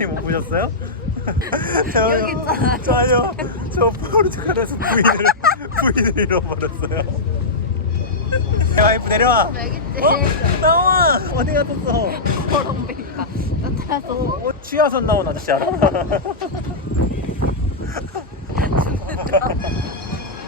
아니 못 보셨어요? 여기 있잖아. 저요. 저 포르투갈에서 부인을 잃어버렸어요. 와이프 내려와. 알겠지? 나와. 어디 갔었어? 거렁비니까 나타나서 취하선 나온 아저씨 알아?